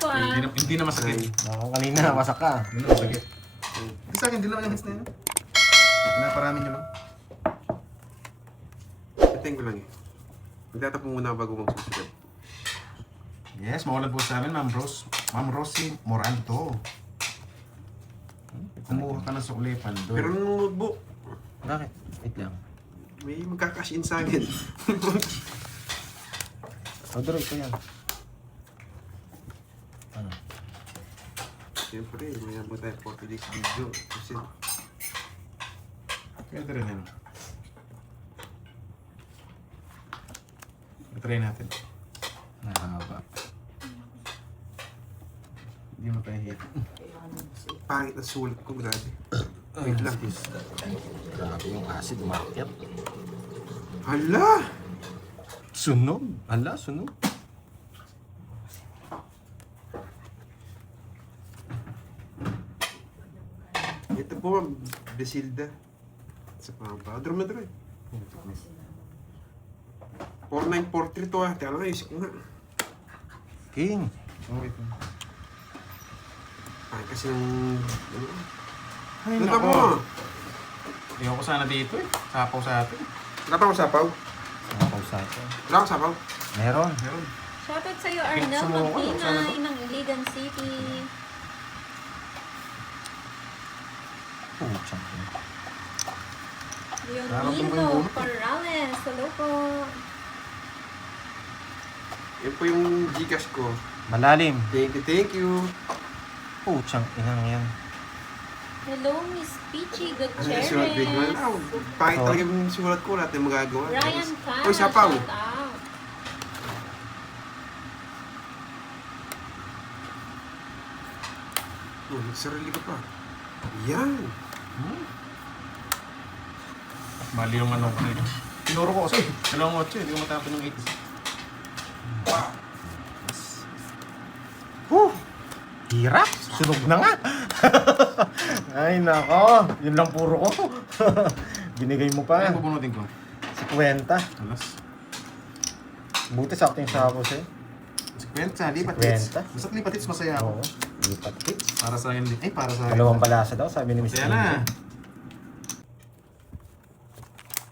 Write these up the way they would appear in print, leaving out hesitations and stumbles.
Hindi na masakit. Kanina, masak ka. Hindi na masakit. Hindi sa akin, hindi naman yung hits na yun. Pinaparami nyo lang. Tingin ko lang eh. Magtatapon muna bago magsusugat. Yes, mawalan po sa amin, Ma'am Rose. Ma'am Rosie Moranto. Kumuha ka ng sukli, Pandoy. Pero nung notebook, Bakit? Wait lang. may magkakash in sa akin. Odoro, ito yan. Ano? Siyempre, may nabot tayo 40 days video. Kasi, Pwede rin yan. Try natin. Nakahaba. Hindi mo tayo hit. pangit na sulit ko, grabe. Wait lang. Grabe yung acid, umakyat. Hala! Sunog. Hala, sunog. Ito po, ma'am. Besilda. Sa pangapa. Dromedary. 4943 to ah. Teka lang, isip ko nga. King. Oh, wait. Ay, kasi ng... Ay, Ano nako. mo? Ayoko sana dito eh. Sapaw sa atin. Wala pa akong sapaw? Nakakausap. Wala akong sapaw? Meron. Meron. Shoutout sa'yo, Arnel Sumuko, sana Magtinay to? ng Iligan City. Puchang. Leonino Corrales, hello po. Yan po yung Gcash ko. Malalim. Thank you, thank you. Puchang inang yan. Hello, Miss Peachy Ay, sulat big man. Gutierrez. Pangit talaga yung sulat ko. Lahat yung magagawa. Ryan Cana, Uy, sapaw. shoutout. Oh, nagsarili ka pa. Yan. Mali yung ano ko nito. Tinuro ko kasi. 2-8. Hindi ko matapon yung 8. Hirap. Sunog na nga. Ay, nako. Yun lang puro ko. Binigay mo pa. Kaya pupunutin ko. 50. Alas. Buti sakto yung sapos eh. 50. Lipat hits. 50. Basta lipat hits masaya ako. Oo. Lipat hits. Para sa akin din. Ay, para sa akin. Dalawang palasa daw, sabi ni Miss Kaya na. Angel.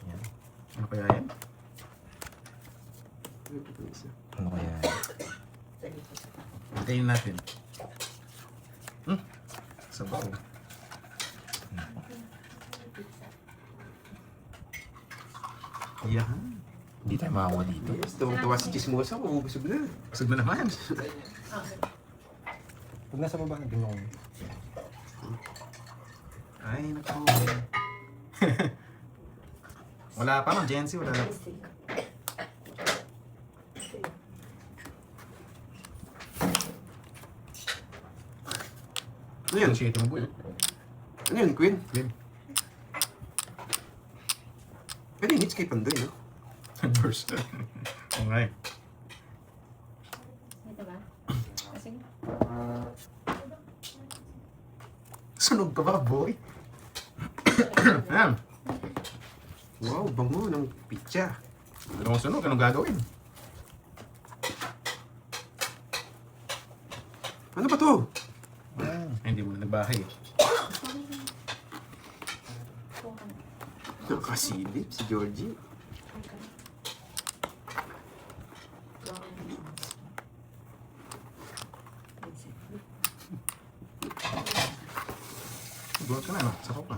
Yan. Ano kaya yan? Ano kaya? Hintayin natin. Sabaw. Yan. Hindi tayo makakuha dito. Yes, tuwang-tuwa si Chismosa. Mabubusog na. Busog na naman. Pag nasa baba, hindi mo. Ay, naku. Wala pa, Ma'am Jency. Wala. Ano yun? Shit, mo boy. Ano yun, Queen? Queen. Pwede yung hits kay Pandoy, no? Burst. Okay. Ito ba? Kasi, Sunog ka ba, boy? Ayan. Wow, bango ng pitsa. Dalawang sunog. Anong gagawin? Ano ba to? Ay, hindi mo na nagbahay. Nakasilip si Georgie. Buhat ka na, no? Sakop ka.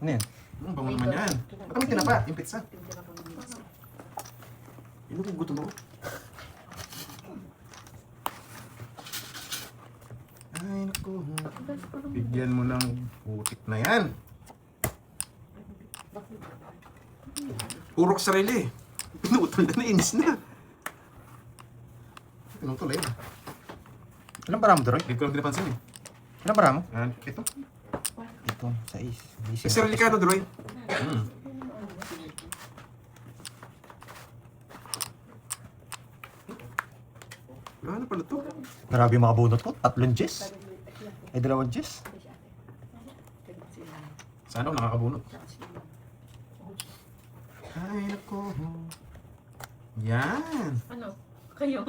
Ano yan? Bango naman yan. Ba't kami tinapa? Yung pizza. Ano kung gutom ako? Ay, naku. Bigyan mo ng putik na yan. Puro ka sarili. Pinutol na inis na. Pinutol eh. Ilang para mo, Doroy? Hindi ko lang pinapansin eh. Ilang para mo? Ito. Ito, 6. May sarili ka, no, Droy? Ano pala to? Grabe yung mga bunot ko. 3 Jess. Ay, 2 Jess. Sana ako nakakabunot. Ay, naku. Yan. ano? Kayo?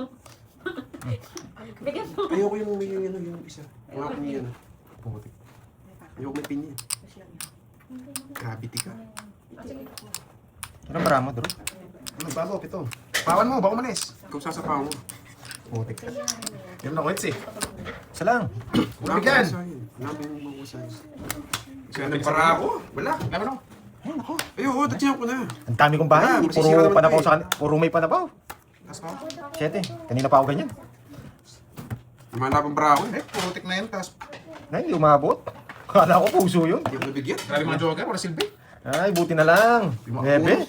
Bigyan mo. Ayoko yung isa. Ayoko yung Putik. Ayoko may pinya. Gravity ka. Anong bara mo, Drew? Ano, bago, pito. Pawan mo, baka manis. Ikaw sasapaw mo. Putik. Yan na ko hits eh. Isa lang. Wala bigyan. Wala ba yung mga Kaya nagpara ako. Wala. Laban ako. Ay, nako. Ayoko, tatsiyan ko na. Ang dami kong bahay. Ah, magsisira Puro naman panapaw tayo. sa puro may panapaw. Tapos pa. 7. Kanina pa ako ganyan. Lumalapang para ako eh. Eh, putik na yan. Tapos, Ay, hindi umabot. Kala ko puso yun. Hindi ako nabigyan. grabe mga joker, wala silbi. Ay, buti na lang. Nebe.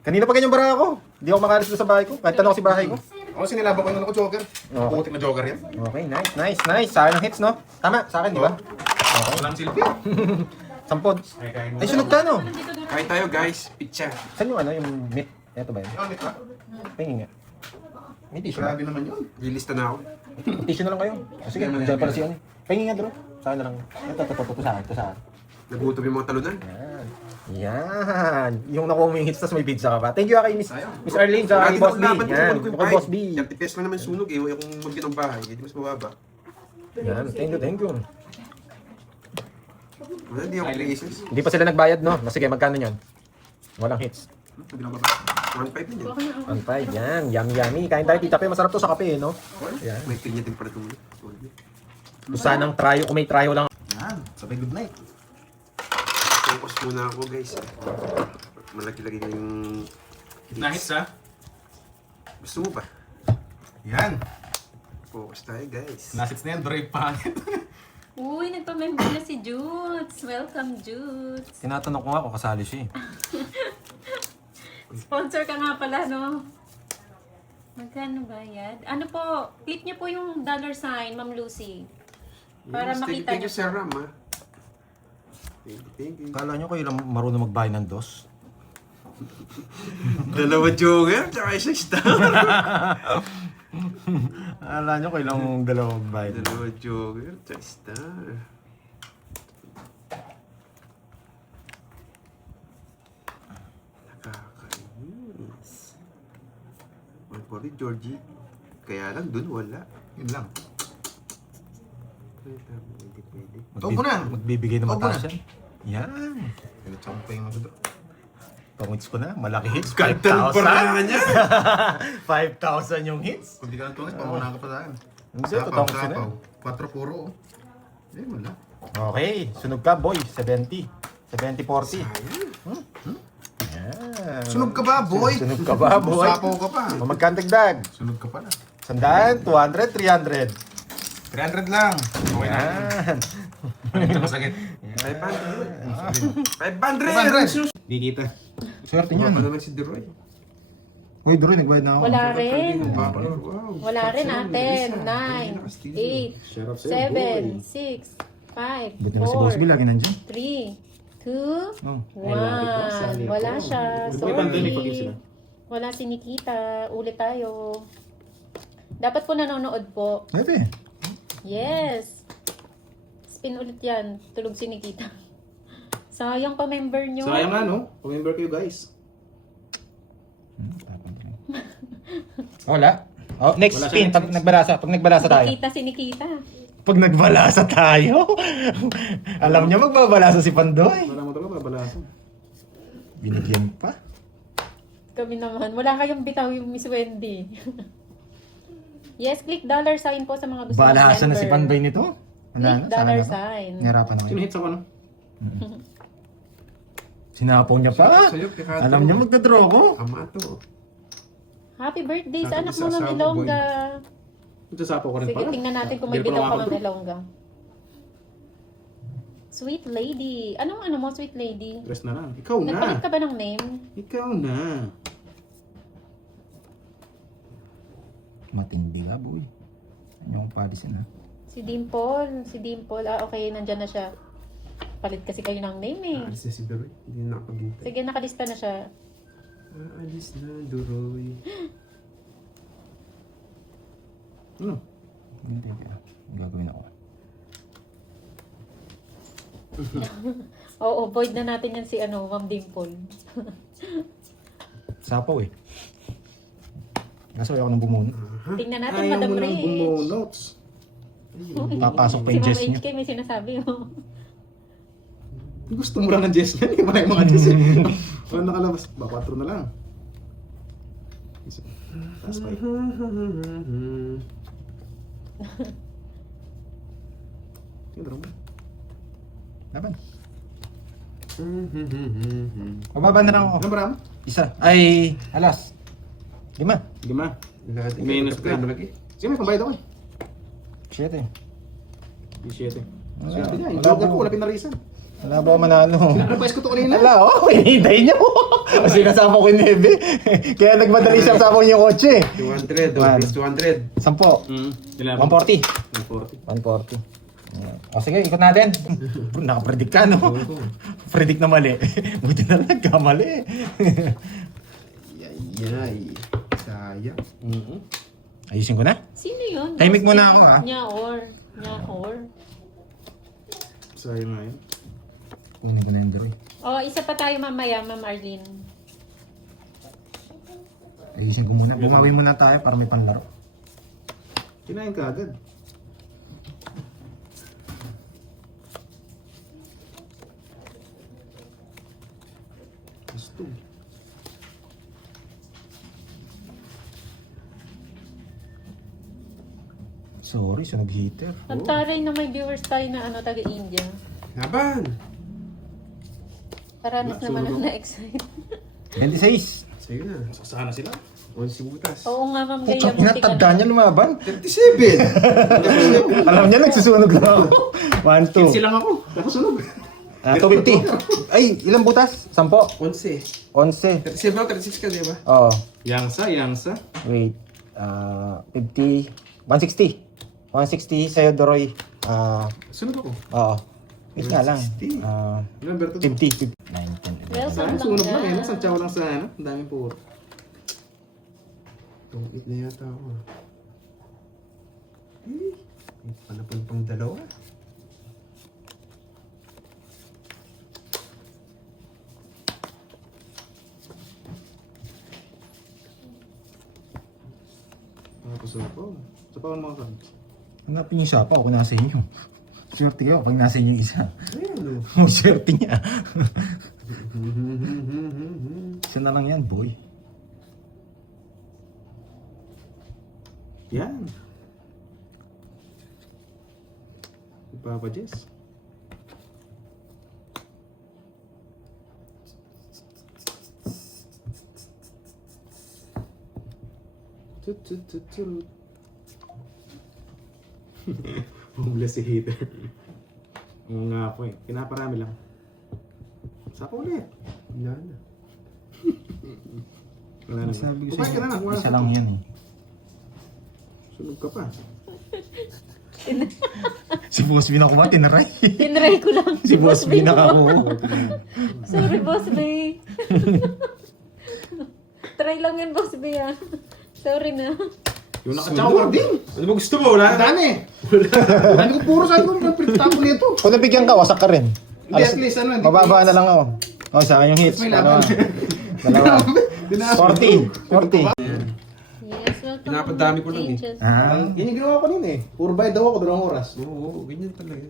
Kanina pa ganyan bara ako. Hindi ako makalis doon sa bahay ko. Kahit tanong ko si bahay ko. Ako sinilaba ko yung ako joker. Okay. Putik na joker yan. Okay, nice. Sa akin ang hits, no? Tama, sa akin, di ba? Walang silbi. Sampod. Ay, kaya mo. Ay, sunod ka, no? Kain tayo guys. Pizza. Saan yung ano, yung meat? Ito ba yun? Yan, ito. Tingin nga. May tissue na. Grabe naman yun. Lilista na ako. Tissue na lang kayo. O, sige, dyan para si ano. Pahingin nga, bro. Sa akin na lang. Ito sa akin. Nagutom yung mga talunan. Yan. Yung nakuha mo yung hits, tas may pizza ka pa. Thank you, kay Miss Arlene, sa kay Lagi Boss B. laban ko Yan, ko yung kay Boss B. 30 pesos lang naman sunog eh. Huwag akong magyan ng bahay. Hindi mas mababa. Yan, thank you. Wala, hindi ako places. Hindi pa sila nagbayad, no? Sige, magkano yan? Walang hits. Sabi lang ba? 1.5 din yan. 1.5, yan. Yummy. Kain tayo, tita Pe. Masarap to sa kape, no? Yan. May pinya din para tulad. Sanang tryo, kung may tryo lang. Yan, sabay good night. Focus muna ako guys. Malaki-laki yung... Na hits ha. Gusto mo ba? Yan. Focus tayo guys. Nasits na yan, Dre pangit. Uy, nagpa-member na si Jutes. Welcome, Jutes. Tinatanong ko nga kung kasali siya. Sponsor ka nga pala, no? Magkano bayad? Ano po, click niyo po yung $sign, Ma'am Lucy. Para Yes, makita thank niyo. you, Sir Ram, ha? Thank you. Kala nyo kayo lang marunong magbayad ng dos? Dalawa joker, tsaka isa star. Kala nyo kayo lang dalawang magbayad. Dalawa joker, tsaka star. Nakakainis. One for it, Georgie. Kaya lang, dun wala. Yun lang. Hindi pwede. Tubo na. Magbibigay ng Tubo mataas na. yan. Yan. Pinatsak pa yung magdodro. Pangits ko na. Malaki hits. Kantan 5,000. pa niya. 5,000 yung hits. Kung di ka natungis, pamuna ka pa saan. Hindi, totoo ko sila. 4 puro. Eh, wala. Okay. Sunog ka, boy. 70. 70-40. Sayang. Yan. Sunog ka ba, boy? Sunog ka ba, boy? Sapaw ka pa. O magkandagdag. Sunog ka pala. 100, 200, 300. 300 lang. Okay na. Yan. Hindi na masakit. 500. 500. Di kita. Swerte Ano niyan. naman si Deroy? Uy, Doroy, nagbayad na ako. Wala rin. Wow. Wala rin natin. 9, 8, 7, 6, 5, Buti na si Boss B, 4, lagi nandiyan. 3, 2, Oh. 1. Wala siya. May pandemic pag Sorry. sila. Wala si Nikita. Ulit tayo. Dapat po nanonood po. Pwede. Yes. Spin ulit yan. Tulog si Nikita. Sayang pa member nyo. Sayang nga, no? Remember kayo, guys. Wala. Oh, next Wala spin. siya Pag nagbalasa tayo. Nikita si Nikita. Pag nagbalasa tayo? Alam niya magbabalasa si Pandoy. Wala mo talaga, babalasan. Binigyan pa. Kami naman. Wala kayong bitaw yung Miss Wendy. Yes, click $sign po sa mga gusto Balasa na si member. Pandoy nito. Click $sign. Nahirapan ako. Sino hits ako, no? Sinapaw niya pa. Sa'yo, Picado. Alam niya magdadraw ko. Ama to. Happy birthday sa Sabi anak sa mo ng asawa, Ilongga. Sasapaw ko rin Sige, pala. tingnan natin kung may Hindi ko bitaw pa naman ng Ilongga. Sweet lady. Anong ano mo, sweet lady? Dress na lang. Ikaw na. Nagpalit ka ba ng name? Ikaw na. Matindi ka, boy. Ano yung palisin, ha? Si Dimple. Si Dimple. Ah, okay, nandyan na siya. Palit kasi kayo ng name eh. Alis na si Deroy. Hindi na nakabintay. Sige, nakalista na siya. Alis na, Deroy. Ano? Hindi ka. Gagawin ako. Oo, void na natin yan si Ma'am Dimple. Sapaw eh. Kaso ayaw ko nang bumuno. Tingnan natin, Ayaw Madam mo ng Rich. bumonots. Papasok pa Si yung Ma'am Jess niyo. HK may sinasabi, oh. Gusto mo lang ng Jess yan. Wala yung mga Jess yan. Wala nakalabas. Ba, 4 na lang. Isa. Taas pa Tingnan mo. Laban. Mababa na lang ako. Ano ba? Isa. Ay, alas. 5. Gima. Minus ka. Sige, may pambayad ako eh. 7. 17. Wala. Swerte niya. Yung Wala vlog po. ko, wala pinarisan. Wala ba ako manalo? Request ko to kanina. Wala, oh. Hinihintay niyo. Kasi kasama ko yung Nebe. Kaya nagmadali siya sa yung kotse. 200. One. Plus 200. 10. 140. 140. 140. O sige, ikot natin. Bro, nakapredict ka, no? Predict na mali. Buti na lang, kamali. Yay. Sayang. Ayusin ko na. Sino yun? Timing muna ako, ah. Nya-or. Sayang nga yun. Kunin ko na yung garo. Oh, isa pa tayo mamaya, Ma'am Arlene. Ayusin ko muna. Bumawin muna tayo para may panlaro. Kinain ka agad. Gusto. Sorry, sunog heater. Ang taray na may viewers tayo na taga-India. Laban! Paranas naman ang na-excite. 26. Sige na. Saksahan na sila. 11 butas. Oo nga, Ma'am Pucha, Leia. muntikan. pinatanda niya lumaban. 37! Alam niya, nagsusunog lang ako. 1, 2. Silang ako. Nakasunod. 250. Ay, ilang butas? 10. 11. 11. 37 ako, 36 ka, di ba? Oh, Yangsa. wait. 50. 160. 160 sa'yo, Doroy. Sunod ako. Oo. Wait nga lang. 160. Ilang berto? 50. 50. 9, 10, 11. Well, Saan? lang Sunod na. lang eh. Nasaan lang sa ano? Ang daming puro. Tungit na yata ako. May panapon pang dalawa. Tapos ako. Sa pawan mga cards. Hanapin yung sapa ako nasa inyo. Swerte ko pag nasa inyo yung isa. Ayun. Oh, swerte niya. Isa na lang yan, boy. Yan. Papa Jess. Homeless si hater. Oo nga po eh. Pinaparami lang. Sapa ulit. Wala na. Wala na. Sabi ko Kumain ka na lang. Wala isa na. lang yan eh. Sunog ka pa. Si Boss B na kumain, tinaray. Tinry ko lang. Si Boss B na ako. Sorry, Boss B. Try lang yan, Boss B, ah. Sorry na. Yung nakachakawar din. Ano ba gusto mo? Wala Ang dami. Wala ko puro saan kung tapon nito. Kung nabigyan ka, wasak ka rin. Hindi, at least ano. Mababa na lang ako. Oh, sa akin yung hits. May Ano? laban. Dalawa. 40. 40. Yes, welcome. Pinapadami ko lang eh. Angels. Ah. Yan yung ginawa ko nun eh. Puro bayad daw ako, 2 oras. Oo, ganyan talaga.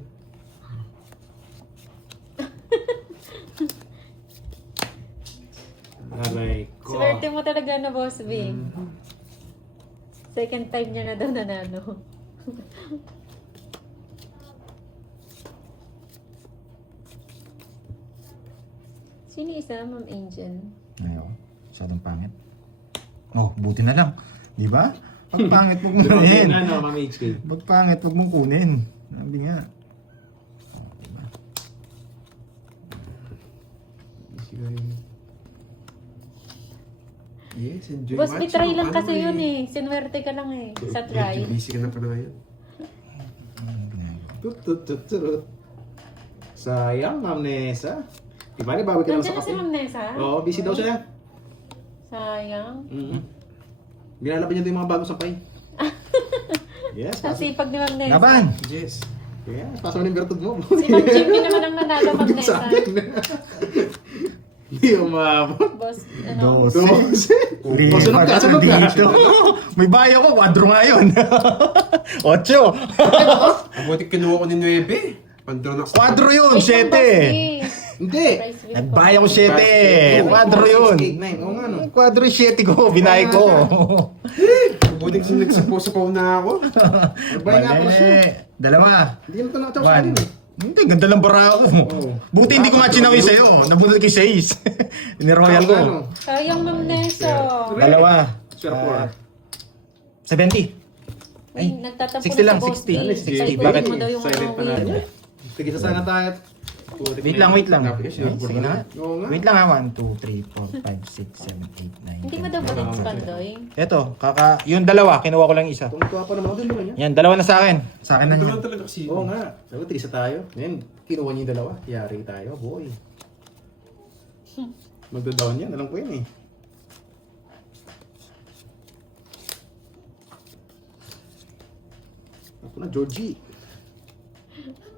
Aray ko. Swerte mo talaga na, Boss B. Second time niya na daw nanalo. Sino isa, Ma'am Angel? Ayaw. Masyadong pangit. Oh, buti na lang. Di ba? Pag pangit, huwag mo kunin. Ano, Mami HK? Pag pangit, huwag mong kunin. Sabi nga. Oh, diba? Yes, enjoy Boss B, watching. try lang Ano kasi yun eh. Sinwerte ka lang eh. Sa try. Busy ka na pala ngayon. Tut. Sayang, Ma'am Nessa. Diba, bawi ka lang Nandiyan sa na si kape. Ma'am Nessa? Oo, busy daw siya. Sayang. Ginalaban niya yung mga bagong sapay. Yes, Sa sipag ni Ma'am Nessa. Laban! Yes. Yeah, pasok na yung bertod mo. Si Ma'am Jimmy naman ang nanalo, Ma'am Huwag sa Nessa. akin. Hindi umabot. Tapos, ano, 12. Oh, sunod ka, sunod ka. Dito. May bayo ko, 4 nga yun. 8. Mabuti kinuha ko ni 9. Pandro na 4 yun, Wait lang, 7. Basti. Hindi. Price wheel po. Nagbayo ko 7. 4 yun. 8, 9. Oo nga no. 4 yung 7 ko, binay ko. Mabuti kasi nagsapaw-sapaw na ako. Nagbay nga pala siya. Dalawa. Hindi na ito nakataw sa akin 1. Hindi, ganda ng bara ko. Buti hindi ko nga chinawin sa'yo. Nabunod kay 6. Ni-royal ko. Sayang, Ma'am Neso. Dalawa. Sir, 4. 70. Ay, nagtatampo 60 lang, na si Bosti. 60. Palikurin Bakit? mo daw yung Silent pa wheel. natin. Sige, sana tayo. Wait lang. Sige na. Oo nga. Wait lang ha. 1, 2, 3, 4, 5, 6, 7, 8, 9, Hindi mo daw ba na-expand, Doy? Eto, yung dalawa, kinuha ko lang isa. Tungtuwa pa naman ako din naman yan. Yan, dalawa na sa akin. Sa akin na Pandro yan. na talaga kasi. Oo nga. Sabi ko, tigisa tayo. Ngayon, kinuha niya yung dalawa. Yari tayo, boy. Magda-down yan. Alam ko yan eh. Ako na, Georgie.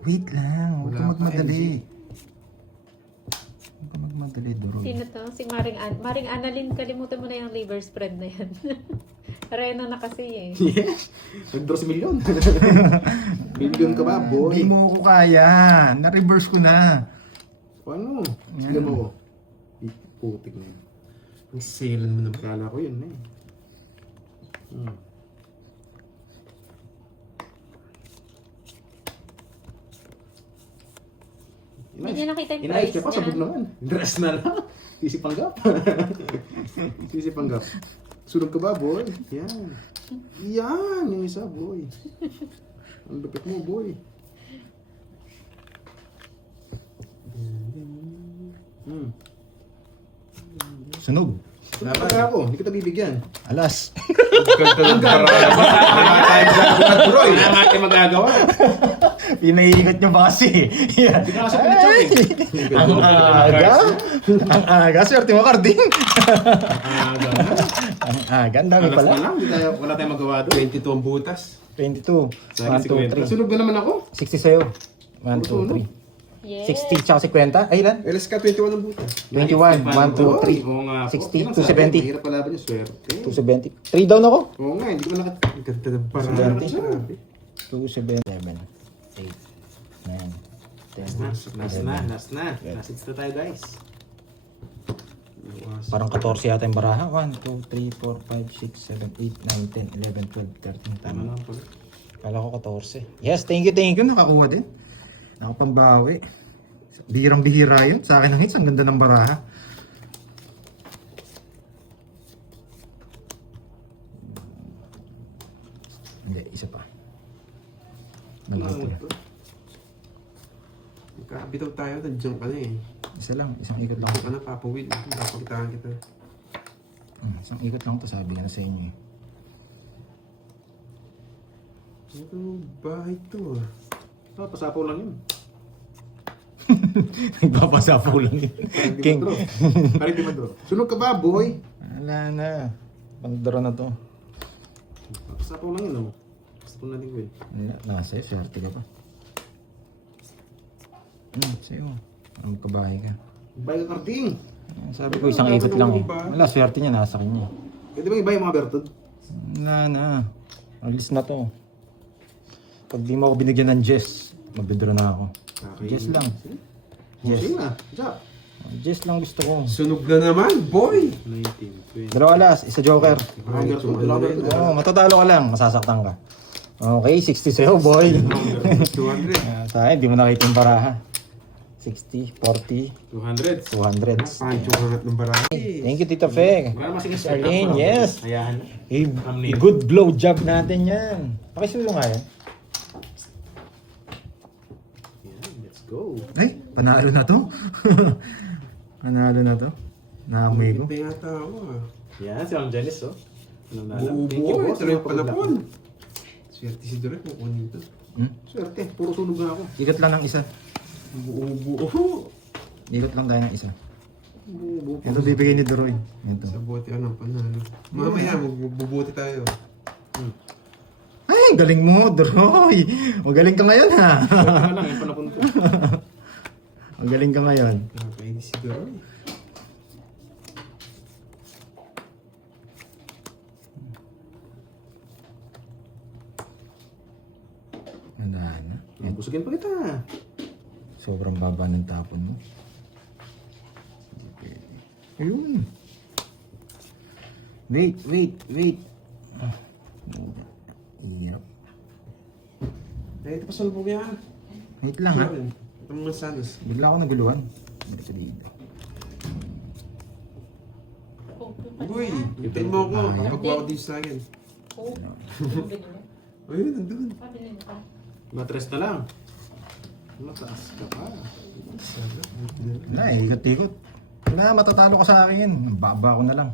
Wait lang, huwag ka Wala pa, magmadali. Huwag ka magmadali, Duro. Sino to? Si Maring Annalyn, kalimutan mo na yung liver spread na yan. Reno na kasi eh. Yes! Nag-draw si Million. Million ka ba, boy? Hindi mo ko kaya. Na-reverse ko na. Paano? Sige mo ko. Putik na yun. Ang silan mo naman. Kala ko yun eh. Hindi niya nakita yung Inayos price ka pa, sabog niya. naman. Dress na lang. Sisipanggap. Sisipanggap. Sunod ka ba, boy? Yan. Yan, yung isa, boy. Ang lupit mo, boy. Sunog. Sunod ka ako, hindi kita bibigyan. Alas. Ganda ng paraan. Wala tayong gagawin, bro. Wala nga tayo magagawa. Pinaiingat niyo ba kasi? Yan. Hindi ka kasi pinitsaw eh. Ang aga. Ang aga. Swerte mo, Carding. Aga na. Ang aga. Ang dami Alas pala. na lang, wala tayong magawa doon. 22 ang butas. 22. Sa akin, 1, 2, 3. Sunog na naman ako. 60 sa'yo. 1, 2, 3. Yes. 60 tsaka 50. Ay, ilan? LSK 21 ang butas. 21. 1, 2, 3. Oo nga po. 60, Yun ang sabi, 270. Mahirap palaban yung swerte. 270. 3 down ako. Oo nga, hindi ko nakat... Ang ganda ng paraan. 2, 7, 7, 8, 9, 10. Last na. Last na tayo, guys. Parang 14 yata yung baraha. 1, 2, 3, 4, 5, 6, 7, 8, 9, 10, 11, 12, 13. Tama Tama. lang pala. Kala ko 14. Yes, thank you. Nakakuha din. Nakapambawi. Bihirang-bihira yun. Sa akin ang hits, ang ganda ng baraha. Hindi, isa pa. Nandito. Bitaw tayo, nandiyan ka na eh. Isa lang, isang ikot lang. Nandiyan ka na, Papa Will. Napakitaan kita. Isang ikot lang to, sabi ka na sa inyo eh. Ano bahay to ah? Pasapaw lang yun. Nagpapasapo lang yun. King. Parang di madro. Sunog ka ba, boy? Wala na. Pangdara na to. Pasapaw lang yun, oh. Pasapaw na din ko eh. Wala, nasa swerte ka pa. Sa'yo. Ang kabahay ka. Ibay ka karding. Sabi ko isang ikot lang eh. Wala, swerte niya nasa kanya. Pwede bang ibay yung mga bertod? Wala na. Alis na to. Pag di mo ako binigyan ng Jess, magdodra na ako. Jess lang. Yes. Sige na. Jack. Jess lang gusto ko. Sunog na naman, boy! 19, 20. Dalawa alas, isa joker. Mga bertod. Dalawang bertod. Oo, matatalo ka lang, masasaktan ka. Okay, 60 sa'yo, boy. 200. Sa akin, di mo nakita yung baraha. 60, 40, 200. 200. Pancho ka ng barangay. Thank you, Tita Fe. Wala naman sige. Charlene, yes. Ayan. Good blow job natin yan. Pakisuyo nga yan. Let's go. Ay, panalo na to. Panalo na to. Nakakamay ko. May yata ako ah. Yan, si Ma'am Janice, oh. Thank you, Buo-buo, boss. ito yung palapon. Swerte si Direk, kukunin to. Swerte, puro sunog na ako. Ikot lang ng isa. Buo-buo. Ikot lang tayo ng isa. Buo. Ito bibigay ni Doroy. Ito. Sa bote ano, panalo. Mamaya, magbubuti tayo. Ay, galing mo, Doroy. Magaling ka ngayon, ha? Swerte na lang, yung panapon ko. Magaling ka ngayon. Nakakainis si Direk. Wala na. Busugin pa kita. Sobrang baba ng tapon mo. Hindi pwede. Ayun. Wait. Ah, hirap. Eh, ito pa salubog yan. Wait lang ha. Ito mga sanos. Bigla ako naguluhan. Balik ko dito. Uy, hintayin mo ako. Kapagawa ko din sa akin. Uy, nandun. Matres na lang. Mataas ka pa. Wala eh, ikot-ikot. Wala, matatalo ka sa akin. Baba ko na lang.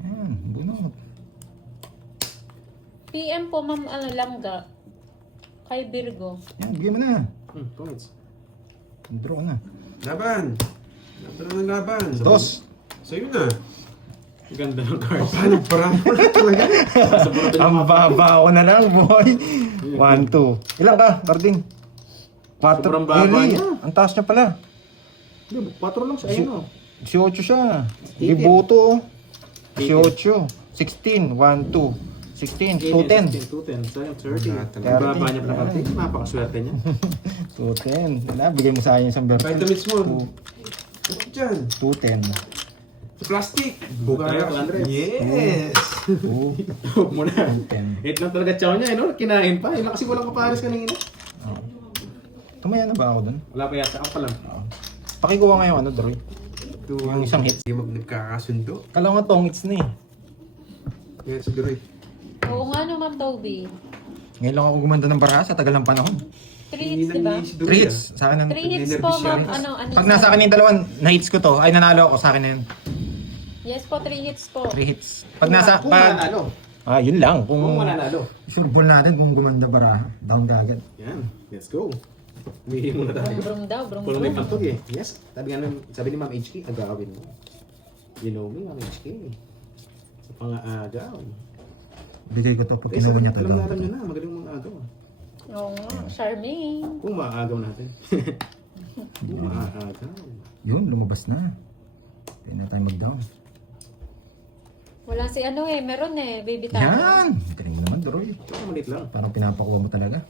Ayan, bunot. PM po, Ma'am Langga. Kay Virgo. Yan, bigyan mo na. Comments. Draw ko na. Laban. Laban na ng laban. Dos. Sa'yo na. Ganda ng cards. Paano parang wala talaga? Ang baba ko na lang, boy. 1, 2. Ilan ka, Carding? 4. Sobrang baba niya. Ang taas niya pala. Hindi, 4 lang siya. Ayun o. 18 siya. Ibuto. 18. 16. 1, 2. 16. 210. 210. Sayang 30. Wala talaga. Ang baba niya pala kapatid. Napakaswerte niya. 210. Wala, bigay mo sa akin isang berto. Vitamins mo. Ano dyan? 210. Sa plastic. Buka tayo, 200. Yes! 2, Huwag mo na. 10. 8 lang talaga chow niya, no? Kinain pa. Kasi walang kapares kanina. Tumaya na ba ako dun? Wala pa yata. Ako pa lang. Pakikuha nga yung ano, Droy. Ito Yung isang hit. Hindi nagkakasundo. Kala nga tongits na eh. Yes, Duroy. Oo nga no, Ma'am Toby. Ngayon lang ako gumanda ng baraha sa tagal ng panahon. 3 hits, di ba? 3 hits. Sa akin na. 3 hits po, Ma'am. Ano, Pag nasa akin yung dalawan, na-hits ko to, ay nanalo ako, sa akin na yun. Yes po, 3 hits po. 3 hits. Pag nasa, Kung mananalo. yun lang. Kung Kung mananalo. sure ball natin kung gumanda baraha, down ka agad. Yan. Let's go. Umihin muna tayo. Brum daw, brum Kung may brum. pantog eh. Yes. Sabi ni Ma'am HK, agawin mo. You know me, Ma'am HK. Sa pang-aagaw. Bigay ko to pag kinuha niya to. Alam nyo na, magaling mong agaw. Oo nga, Charmaine. Kung maaagaw natin. Kung maaagaw. Yun, lumabas na. Tayo na tayo mag-down. Wala si ano eh, meron eh, baby tayo. Yan! Galing mo naman, Doroy. Ito maliit lang. Parang pinapakuha mo talaga.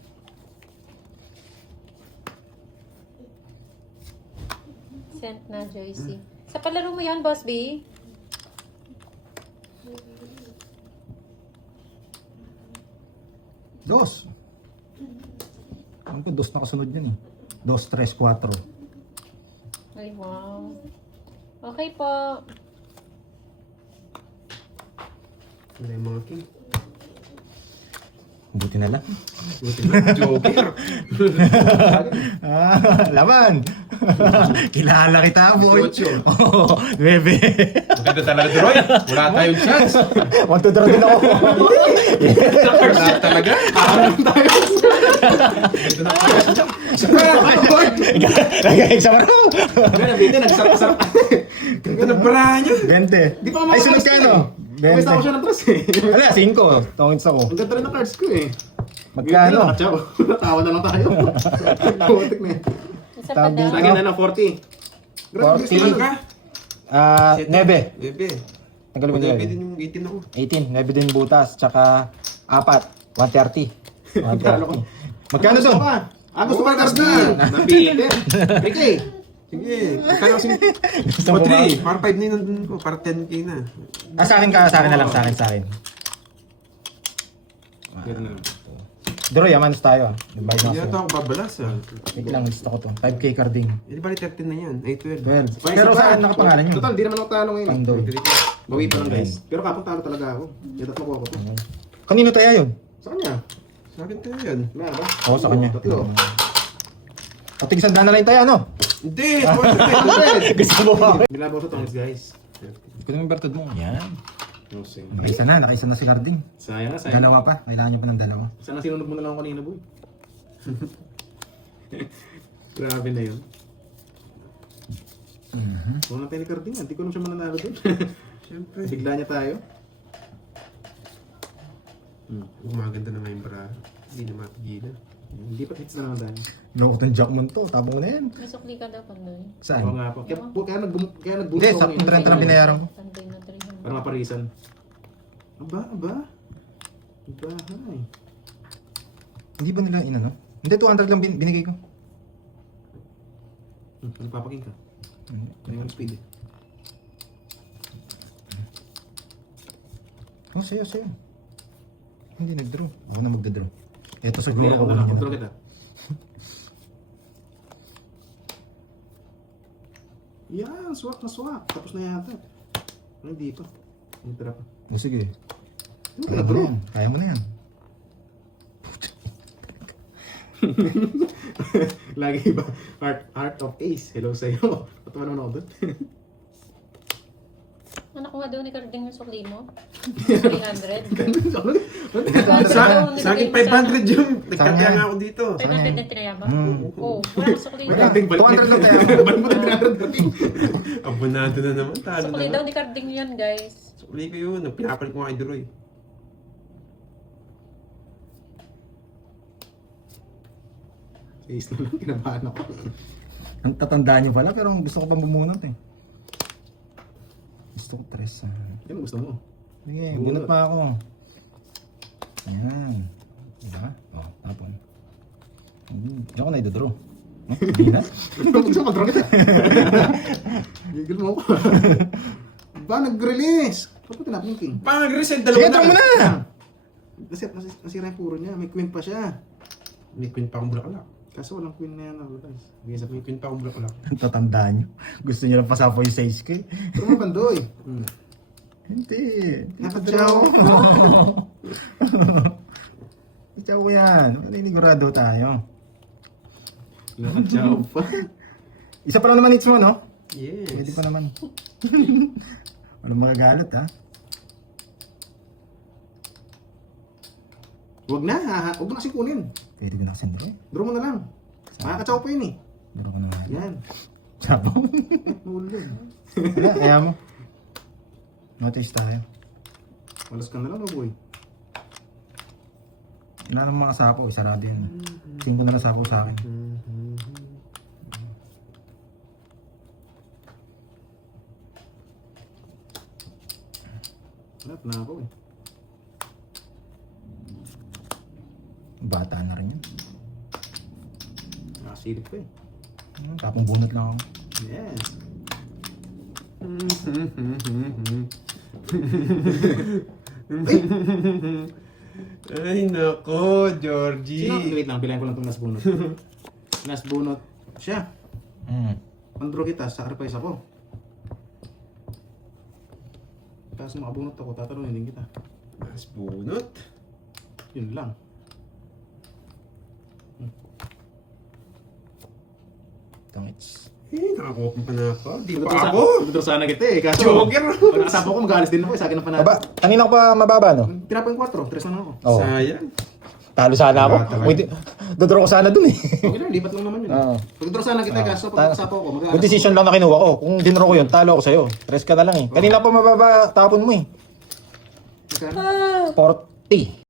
Sent na, Joycey. Sa palaro mo yan, Boss B? Dos. Ano ko, dos na kasunod yun eh. 2, 3, 4. Ay, wow. Okay po. Wala yung mga king. Buti na lang. Buti na. Joker. Laban! Kilala kita, boy. 18. Oo, 9. Maganda talaga, Duroy. Wala tayong chance. Want to draw din ako. Wala talaga. Nag-exam ako. Ganun, dito, nagsarap-sarap. Ano baraha niya? 20. Di pa ako Ay, sunod ka, no? Pumista ako siya ng tres eh. Wala, 5. Tongits ako. Ang ganda rin ng cards ko eh. Magkano? Nakatsaw. Natawa na lang tayo. Putik na eh. Isa pa Tawag daw. dito. Lagyan na ng 40. Grabe, 40. ano ka? 9. Bebe. Tanggalin mo Bebe nila. din yung 18 ako. 18. 9 din butas. Tsaka 4. 130. 130. Magkano Gusto doon? ka? Gusto ka cards na. na? Napitin. Ricky. Sige. Magkano kasi? Gusto mo ba? 3. Para 5 na yun nandun ko. Para 10k na. Sa akin ka. Sa akin na lang. Sa akin. Ganda na lang. Duro, yaman tayo. Divide na Hindi na ito ako. ako babalas ah. Wait lang, gusto ko to. 5k carding. Hindi bali 13 na yan. Ay 12. 12. Pero sa akin nakapangalan yun. Total, di naman ako talo ngayon. Pando. Bawi pa lang guys. Pero kapag talo talaga ako. Yung tatlo ko ako to. Kanino tayo yun? Sa kanya. Sa akin tayo yan. Meron ba? Oo, sa kanya. Tatlo. At tig-isang na lang tayo, ano? Hindi! Gusto mo ba? Binabaw sa tongits guys. Ikaw naman bertod mo. Yan. No sing. Nakaisa na si Carding. Sayang na, sayang. Dalawa pa. Kailangan niya pa ng dalawa. Sana sinunod mo na lang ako kanina, boy. Grabe na yun. Kung natin ni Carding, hindi ko naman siya mananalo doon. Siyempre. Bigla niya tayo. Gumaganda na nga yung baraha. Hindi na matigilan. Hindi pa hits na naman tayo. Loko tong Jackman to. Tabong mo na yan. May sukli ka daw, Pandoy. Oo Saan? nga po. Kaya nag-boost Hindi, ako sa 30 na binayaran ko. Pandoy na 300. Para maparisan. Aba. Bahay. Hindi ba nila inano? Hindi, 200 lang binigay ko. Nagpapaking ka. Ano yung speed eh? Oh, sa'yo. Hindi nag-draw. Ako na magda-draw. Ito siguro Ako na lang. Control kita. Yan, swak na swak. Tapos na yata. Hindi pa. Hindi pa. O sige. Kaya draw. Kaya mo na yan. Lagi ba? Art of Ace. Hello sa'yo. Patawa naman ako doon. Anak ko nga daw ni Carding yung sukli mo. 300. Sa akin 500 yung nagkataya nga ako dito. 500 na tinayaba? Hmm. Oo. Wala sukli May daw. dating 200 lang kaya mo. Balik mo na 300. Abonado na naman. Talo Sukli na daw naman. ni Carding yun, guys. Sukli ko yun. Pinapalit ko nga kay Duroy. Ace na lang. Kinabahan ako. Ang tatandaan niyo pala, pero gusto ko pang bumunot eh. Gusto ko 3. Yan ang gusto mo. Sige, bunot pa ako. Ayan. Diba? O, tapon. Diyan ko na idodraw. Hindi na? Gusto mo mag-draw kita. Gigil mo ako. Ba, nag-release. Ba't mo tinapin yung king? Pang-reset Sige, dalawa draw mo na. na! Nasira yung puro niya. May queen pa siya. May queen pa akong bulaklak. Kaso walang queen na yan. Bigay sa May queen pa akong bulaklak. Ang tatandaan niyo. Gusto niyo lang pasapo yung 6K. Pero mo bandoy. Hindi. Nakatsaw. Ikaw yan. Maninigurado tayo. Nakatsaw pa. Isa pa lang naman hits mo, no? Yes. Pwede pa naman. Walang magagalit, ha? Huwag na. Huwag mo kasi kunin. Pwede ko na kasi draw. Draw mo na lang. Makakatsaw pa yun eh. Draw ko na nga. Yan. Sabong. Nulog. Wala, kaya mo. Notice tayo. Walas ka na lang, boy. Ina ng mga sapo, isarado yun. 5 na lang sapo sa akin. Wala na ako eh. Bata na rin yun. Nakasilip ko eh. Tapong bunot lang ako. Yes. Ay nako, Georgie. Sino? Wait lang, bilayan ko lang itong last bunot. Last bunot. Siya. Pandraw kita, sacrifice ako. Tapos makabunot ako, tatanungin din kita. Mas bunot. Yun lang. Tangits. Nakakuha pa na ako. Di Tutor pa ako. Tutor sana kita eh. Kaso, Joker. pag nakasapo ko, mag-alis din ako eh. Sa akin ang panalo. Aba, kanina ko pa mababa, no? Tinapa yung 4, 3 na lang ako. Oo. Sayang. Talo sana ako. Wala talaga. Pwede, dodraw ko sana dun eh. Okay lang, lipat lang naman yun. Oo. Pag tutor sana kita, kaso pag nakasapo ko, mag-alis Good decision lang na kinuha ko. Kung dinro ko yun, talo ako sa'yo. 3 ka na lang eh. Kanina pa mababa, tapon mo eh. ako. 40.